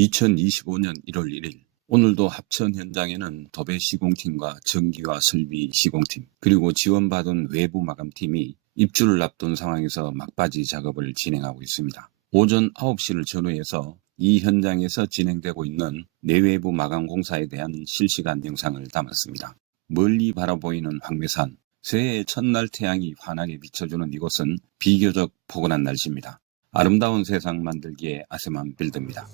2025년 1월 1일 오늘도 합천 현장에는 도배 시공팀과 전기와 설비 시공팀 그리고 지원받은 외부 마감팀이 입주를 앞둔 상황에서 막바지 작업을 진행하고 있습니다. 오전 9시를 전후해서 이 현장에서 진행되고 있는 내외부 마감 공사에 대한 실시간 영상을 담았습니다. 멀리 바라보이는 황매산, 새해의 첫날 태양이 환하게 비춰주는 이곳은 비교적 포근한 날씨입니다. 아름다운 세상 만들기에 아세만 빌드입니다.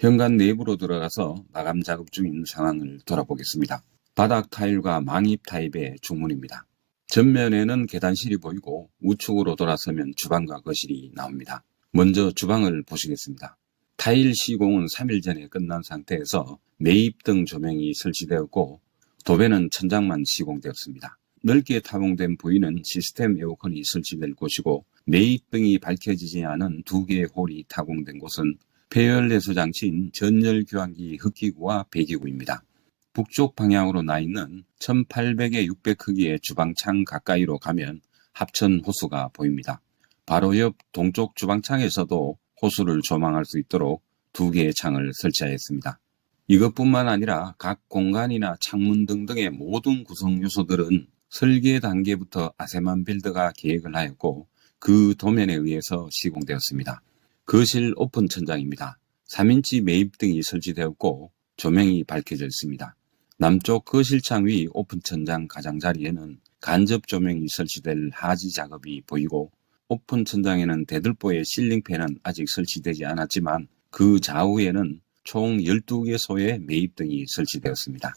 현관 내부로 들어가서 마감 작업 중인 상황을 돌아보겠습니다. 바닥 타일과 망입 타입의 중문입니다. 전면에는 계단실이 보이고 우측으로 돌아서면 주방과 거실이 나옵니다. 먼저 주방을 보시겠습니다. 타일 시공은 3일 전에 끝난 상태에서 매입등 조명이 설치되었고 도배는 천장만 시공되었습니다. 넓게 타공된 부위는 시스템 에어컨이 설치될 곳이고 매입등이 밝혀지지 않은 2개의 홀이 타공된 곳은 폐열 내수 장치인 전열 교환기 흡기구와 배기구입니다. 북쪽 방향으로 나 있는 1800에 600 크기의 주방창 가까이로 가면 합천 호수가 보입니다. 바로 옆 동쪽 주방창에서도 호수를 조망할 수 있도록 2개의 창을 설치하였습니다. 이것뿐만 아니라 각 공간이나 창문 등등의 모든 구성 요소들은 설계 단계부터 아세만 빌드가 계획을 하였고 그 도면에 의해서 시공되었습니다. 거실 오픈 천장입니다. 3인치 매입등이 설치되었고 조명이 밝혀져 있습니다. 남쪽 거실창 위 오픈 천장 가장자리에는 간접 조명이 설치될 하지 작업이 보이고 오픈 천장에는 대들보의 실링팬은 아직 설치되지 않았지만 그 좌우에는 총 12개소의 매입등이 설치되었습니다.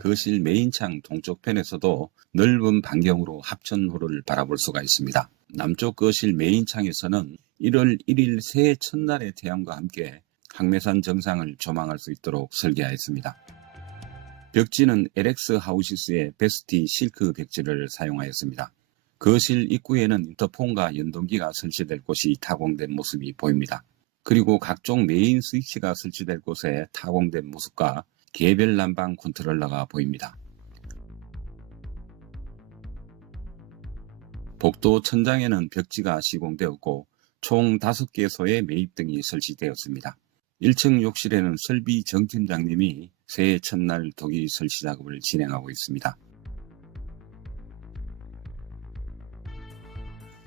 거실 메인창 동쪽편에서도 넓은 반경으로 합천호를 바라볼 수가 있습니다. 남쪽 거실 메인창에서는 1월 1일 새해 첫날의 태양과 함께 황매산 정상을 조망할 수 있도록 설계하였습니다. 벽지는 LX 하우시스의 베스티 실크 벽지를 사용하였습니다. 거실 입구에는 인터폰과 연동기가 설치될 곳이 타공된 모습이 보입니다. 그리고 각종 메인 스위치가 설치될 곳에 타공된 모습과 개별 난방 컨트롤러가 보입니다. 복도 천장에는 벽지가 시공되었고 총 5개소의 매입등이 설치되었습니다. 1층 욕실에는 설비 정팀장님이 새해 첫날 도기 설치 작업을 진행하고 있습니다.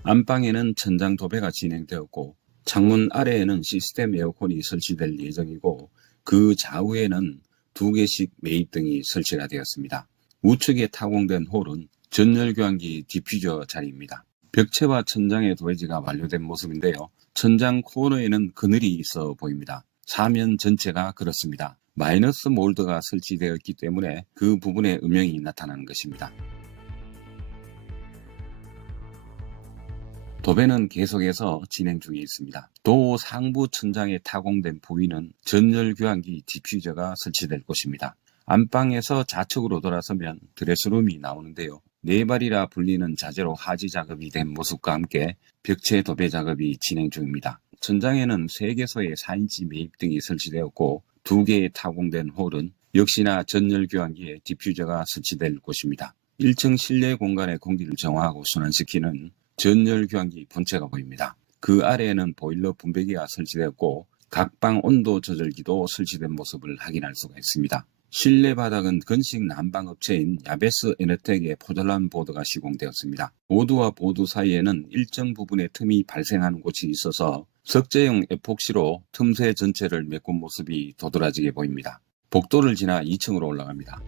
안방에는 천장 도배가 진행되었고 창문 아래에는 시스템 에어컨이 설치될 예정이고 그 좌우에는 2개씩 매입등이 설치가 되었습니다. 우측에 타공된 홀은 전열 교환기 디퓨저 자리입니다. 벽체와 천장의 도배지가 완료된 모습인데요. 천장 코너에는 그늘이 있어 보입니다. 사면 전체가 그렇습니다. 마이너스 몰드가 설치되었기 때문에 그 부분에 음영이 나타나는 것입니다. 도배는 계속해서 진행 중에 있습니다. 도 상부 천장에 타공된 부위는 전열 교환기 디퓨저가 설치될 곳입니다. 안방에서 좌측으로 돌아서면 드레스룸이 나오는데요. 네발이라 불리는 자재로 하지 작업이 된 모습과 함께 벽체 도배 작업이 진행 중입니다. 천장에는 3개소의 4인치 매입등이 설치되었고 2개의 타공된 홀은 역시나 전열 교환기에 디퓨저가 설치될 곳입니다. 1층 실내 공간의 공기를 정화하고 순환시키는 전열 교환기 본체가 보입니다. 그 아래에는 보일러 분배기가 설치되었고 각방 온도 조절기도 설치된 모습을 확인할 수가 있습니다. 실내 바닥은 건식 난방업체인 야베스 에너텍의 포졸란 보드가 시공되었습니다. 보드와 보드 사이에는 일정 부분의 틈이 발생하는 곳이 있어서 석재형 에폭시로 틈새 전체를 메꾼 모습이 도드라지게 보입니다. 복도를 지나 2층으로 올라갑니다.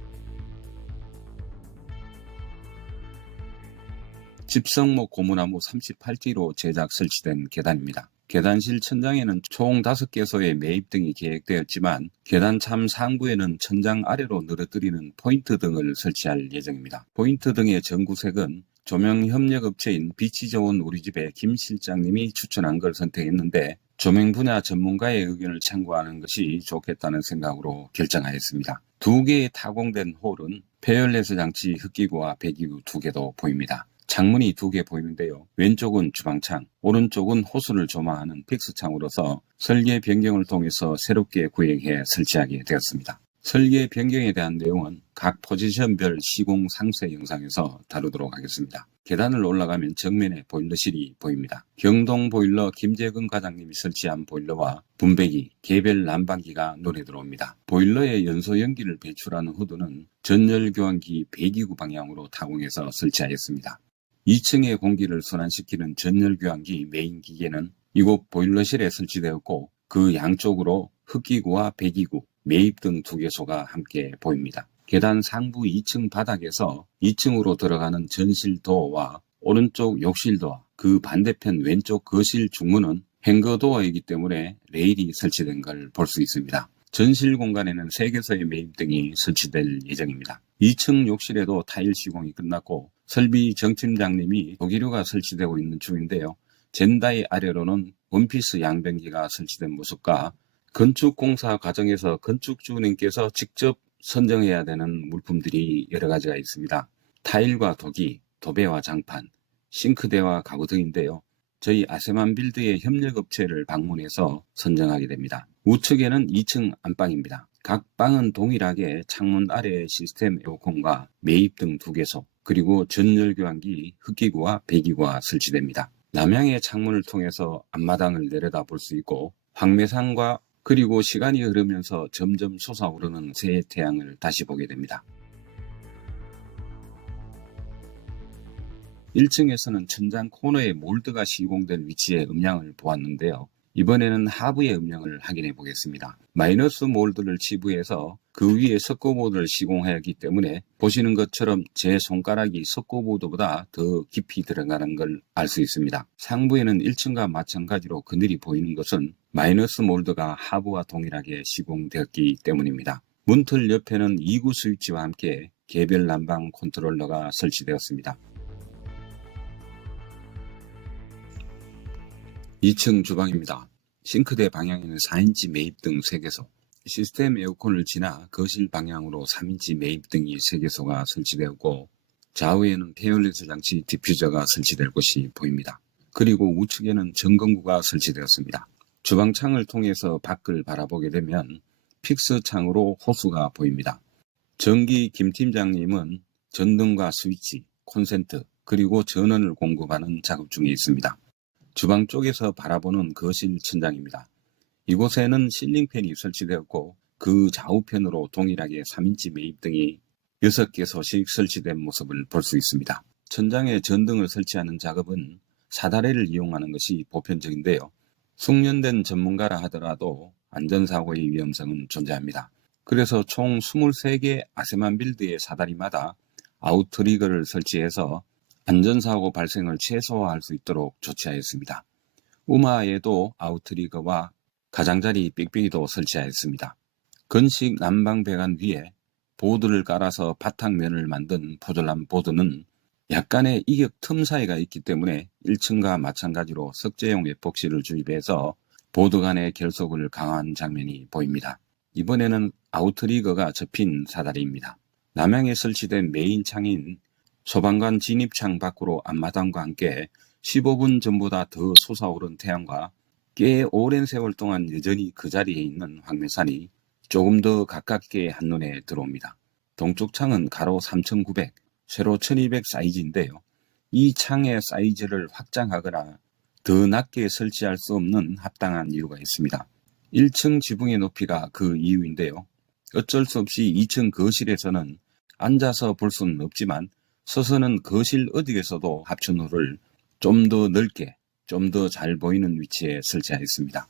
집성목 고무나무 38T로 제작 설치된 계단입니다. 계단실 천장에는 총 5개소의 매입등이 계획되었지만 계단 참 상부에는 천장 아래로 늘어뜨리는 포인트 등을 설치할 예정입니다. 포인트 등의 전구색은 조명 협력업체인 빛이 좋은 우리집의 김 실장님이 추천한 걸 선택했는데 조명 분야 전문가의 의견을 참고하는 것이 좋겠다는 생각으로 결정하였습니다. 2개의 타공된 홀은 폐열 내수 장치 흡기구와 배기구 2개도 보입니다. 창문이 2개 보이는데요. 왼쪽은 주방창, 오른쪽은 호수를 조망하는 픽스창으로서 설계 변경을 통해서 새롭게 구획해 설치하게 되었습니다. 설계 변경에 대한 내용은 각 포지션별 시공 상세 영상에서 다루도록 하겠습니다. 계단을 올라가면 정면에 보일러실이 보입니다. 경동 보일러 김재근 과장님이 설치한 보일러와 분배기, 개별 난방기가 눈에 들어옵니다. 보일러에 연소 연기를 배출하는 후드는 전열 교환기 배기구 방향으로 타공해서 설치하였습니다. 2층의 공기를 순환시키는 전열 교환기 메인 기계는 이곳 보일러실에 설치되었고 그 양쪽으로 흡기구와 배기구, 매입 등 2개소가 함께 보입니다. 계단 상부 2층 바닥에서 2층으로 들어가는 전실도어와 오른쪽 욕실도어, 그 반대편 왼쪽 거실 중문은 행거도어이기 때문에 레일이 설치된 걸 볼 수 있습니다. 전실 공간에는 3개소의 매입등이 설치될 예정입니다. 2층 욕실에도 타일 시공이 끝났고 설비 정팀장님이 도기류가 설치되고 있는 중인데요. 젠다이 아래로는 원피스 양변기가 설치된 모습과 건축공사 과정에서 건축주님께서 직접 선정해야 되는 물품들이 여러 가지가 있습니다. 타일과 도기, 도배와 장판, 싱크대와 가구 등인데요. 저희 아세만 빌드의 협력업체를 방문해서 선정하게 됩니다. 우측에는 2층 안방입니다. 각 방은 동일하게 창문 아래에 시스템 에어컨과 매입 등 2개소, 그리고 전열 교환기, 흡기구와 배기구가 설치됩니다. 남향의 창문을 통해서 앞마당을 내려다볼 수 있고 황매산과 그리고 시간이 흐르면서 점점 솟아오르는 새해 태양을 다시 보게 됩니다. 1층에서는 천장 코너에 몰드가 시공된 위치에 음량을 보았는데요. 이번에는 하부의 음량을 확인해 보겠습니다. 마이너스 몰드를 치부해서 그 위에 석고보드를 시공하였기 때문에 보시는 것처럼 제 손가락이 석고보드보다 더 깊이 들어가는 걸 알 수 있습니다. 상부에는 1층과 마찬가지로 그늘이 보이는 것은 마이너스 몰드가 하부와 동일하게 시공되었기 때문입니다. 문틀 옆에는 2구 스위치와 함께 개별 난방 컨트롤러가 설치되었습니다. 2층 주방입니다. 싱크대 방향에는 4인치 매입 등 3개소, 시스템 에어컨을 지나 거실 방향으로 3인치 매입 등이 3개소가 설치되었고 좌우에는 페어리스 장치 디퓨저가 설치될 것이 보입니다. 그리고 우측에는 점검구가 설치되었습니다. 주방창을 통해서 밖을 바라보게 되면 픽스 창으로 호수가 보입니다. 전기 김 팀장님은 전등과 스위치, 콘센트, 그리고 전원을 공급하는 작업 중에 있습니다. 주방 쪽에서 바라보는 거실 천장입니다. 이곳에는 실링팬이 설치되었고 그 좌우편으로 동일하게 3인치 매입 등이 6개소씩 설치된 모습을 볼 수 있습니다. 천장에 전등을 설치하는 작업은 사다리를 이용하는 것이 보편적인데요. 숙련된 전문가라 하더라도 안전사고의 위험성은 존재합니다. 그래서 총 23개 아세만 빌드의 사다리마다 아웃트리거를 설치해서 안전사고 발생을 최소화할 수 있도록 조치하였습니다. 우마에도 아웃트리거와 가장자리 삑삑이도 설치하였습니다. 건식 난방 배관 위에 보드를 깔아서 바탕면을 만든 포졸란 보드는 약간의 이격 틈 사이가 있기 때문에 1층과 마찬가지로 석재용 에폭시를 주입해서 보드 간의 결속을 강화한 장면이 보입니다. 이번에는 아웃트리거가 접힌 사다리입니다. 남향에 설치된 메인 창인 소방관 진입창 밖으로 앞마당과 함께 15분 전보다 더 솟아오른 태양과 꽤 오랜 세월 동안 여전히 그 자리에 있는 황매산이 조금 더 가깝게 한눈에 들어옵니다. 동쪽 창은 가로 3900, 세로 1200 사이즈인데요. 이 창의 사이즈를 확장하거나 더 낮게 설치할 수 없는 합당한 이유가 있습니다. 1층 지붕의 높이가 그 이유인데요. 어쩔 수 없이 2층 거실에서는 앉아서 볼 수는 없지만 서서는 거실 어디에서도 합천호를 좀 더 넓게, 좀 더 잘 보이는 위치에 설치하였습니다.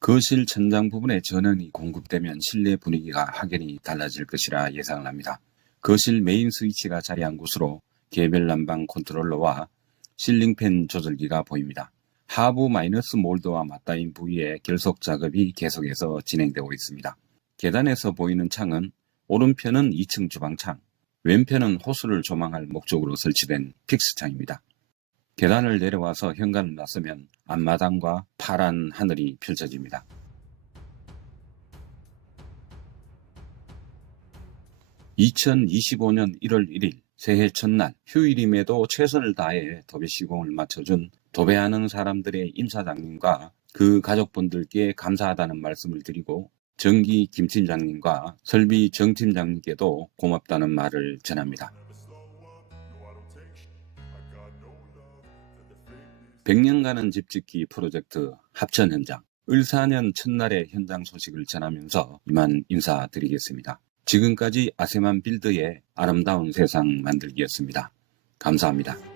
거실 천장 부분에 전원이 공급되면 실내 분위기가 확연히 달라질 것이라 예상을 합니다. 거실 메인 스위치가 자리한 곳으로 개별 난방 컨트롤러와 실링팬 조절기가 보입니다. 하부 마이너스 몰드와 맞닿은 부위에 결속 작업이 계속해서 진행되고 있습니다. 계단에서 보이는 창은 오른편은 2층 주방창, 왼편은 호수를 조망할 목적으로 설치된 픽스창입니다. 계단을 내려와서 현관을 나서면 앞마당과 파란 하늘이 펼쳐집니다. (2025년 1월 1일) 새해 첫날 휴일임에도 최선을 다해 도배 시공을 마쳐준 도배하는 사람들의 임사장님과 그 가족분들께 감사하다는 말씀을 드리고 정기 김 팀장님과 설비 정 팀장님께도 고맙다는 말을 전합니다. 100년간은 집짓기 프로젝트 합천 현장, 을사년 첫날의 현장 소식을 전하면서 이만 인사드리겠습니다. 지금까지 아세만 빌드의 아름다운 세상 만들기였습니다. 감사합니다.